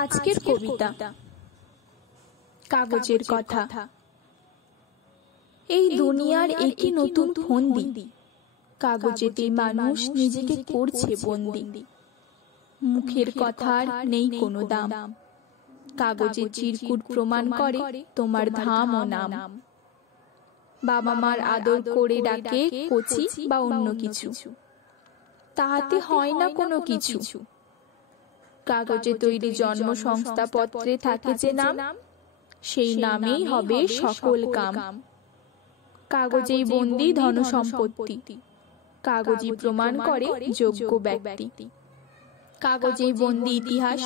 আজকের কবিতা কাগজের কথা। এই দুনিয়ার একই নতুন ফন্দি, কাগজেতে মানুষ নিজেকে করছে বন্দি। মুখের কথার নেই কোনো দাম, কাগজে চিরকুট প্রমাণ করে তোমার ধাম ও নাম। বাবা মার আদর করে ডাকে কচি বা অন্য কিছু, তাহাতে হয় না কোনো কিছু। কাগজে তৈরি জন্ম সংস্থাপত্রে থাকে যে নাম, সেই নামেই হবে সকল কাম। কাগজেই বন্দি ধন সম্পত্তি, কাগজই প্রমাণ করে যোগ্য ব্যক্তি। কাগজেই বন্দি ইতিহাস,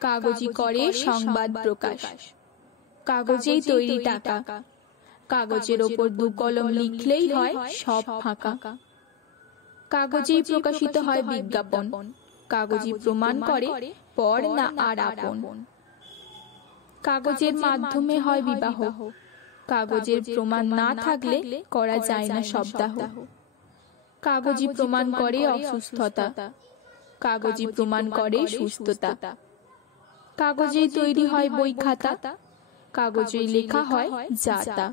কাগজই করে সংবাদ প্রকাশ। কাগজেই তৈরি টাকা, কাগজের ওপর দু কলম লিখলেই হয় সব ফাঁকা। কাগজেই প্রকাশিত হয় বিজ্ঞাপন, কাগজই প্রমাণ করে পর না আর আপন। কাগজের মাধ্যমে হয় বিবাহ, কাগজের প্রমাণ না থাকলে করা যায় না সপ্তাহ। কাগজই প্রমাণ করে অসুস্থতা, কাগজই প্রমাণ করে সুস্থতা। কাগজেই তৈরি হয় বই খাতা, কাগজেই লেখা হয় যাতা।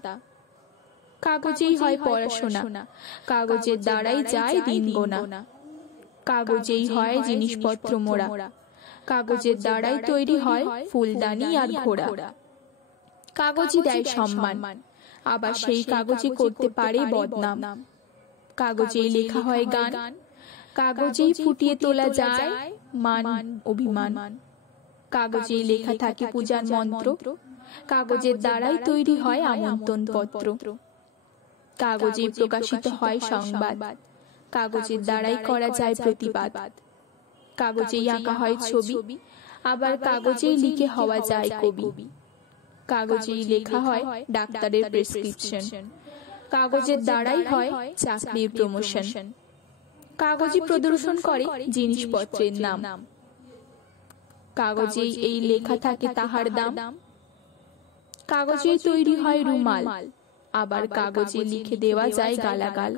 কাগজেই হয় পড়াশোনা, কাগজের দ্বারাই যায় দিন গোনা। কাগজেই হয় জিনিসপত্র মোড়া, কাগজের দ্বারাই তৈরি হয় ফুলদানি আর ঘোড়া। কাগজই দেয় সম্মান, আবার সেই কাগজই করতে পারে বদনাম। কাগজেই লেখা হয় গান, কাগজেই ফুটিয়ে তোলা যায় মান অভিমান। কাগজেই লেখা থাকে পূজার মন্ত্র, কাগজের দ্বারাই তৈরি হয় আমন্ত্রণ পত্র। কাগজেই প্রকাশিত হয় সংবাদ, কাগজের দ্বারাই করা যায় প্রতিবাদ। কাগজেই আঁকা হয় ছবি, আবার কাগজেই লিখে হওয়া যায় কবি। কাগজেই লেখা হয় ডাক্তারের প্রেসক্রিপশন, কাগজের দ্বারাই হয় চাকরির প্রমোশন। কাগজই প্রদর্শন করে জিনিসপত্রের নাম, কাগজেই এই লেখা থাকে তাহার দাম। কাগজেই তৈরি হয় রুমাল, আবার কাগজে লিখে দেওয়া যায় গালাগাল।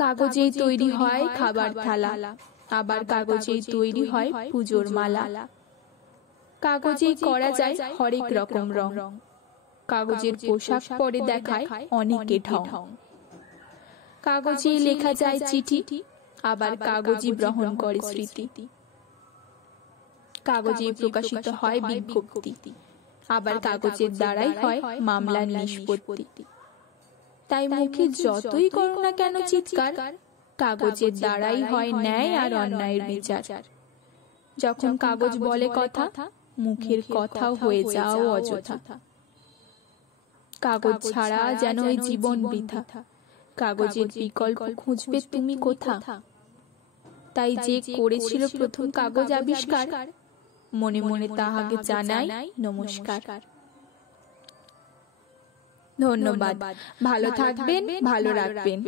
কাগজেই তৈরি হয় খাবার থালা, আবার কাগজেই তৈরি হয় পুজোর মালা। কাগজেই করা যায় হরেক রকম রং, কাগজের পোশাক পরে দেখায় অনেকে ঢং। কাগজেই লেখা যায় চিঠি, আবার কাগজই গ্রহণ করে স্মৃতি। কাগজেই প্রকাশিত হয় বিজ্ঞপ্তি, আবার কাগজের দ্বারাই হয় মামলার নিষ্পত্তি। তাই মুখে যতই করো না কেন চিৎকার, কাগজের দ্বারাই হয় ন্যায় আর অন্যায়ের বিচার। যখন কাগজ বলে কথা, মুখের কথাও হয়ে যাও অযথা। কাগজ ছাড়া যেন এই জীবন বৃথা, কাগজের বিকল্প খুঁজবে তুমি কোথা। তাই যে করেছিল প্রথম কাগজ আবিষ্কার, মনে মনে তাহাকে জানাই নমস্কার। ধন্যবাদ। ভালো থাকবেন, ভালো রাখবেন।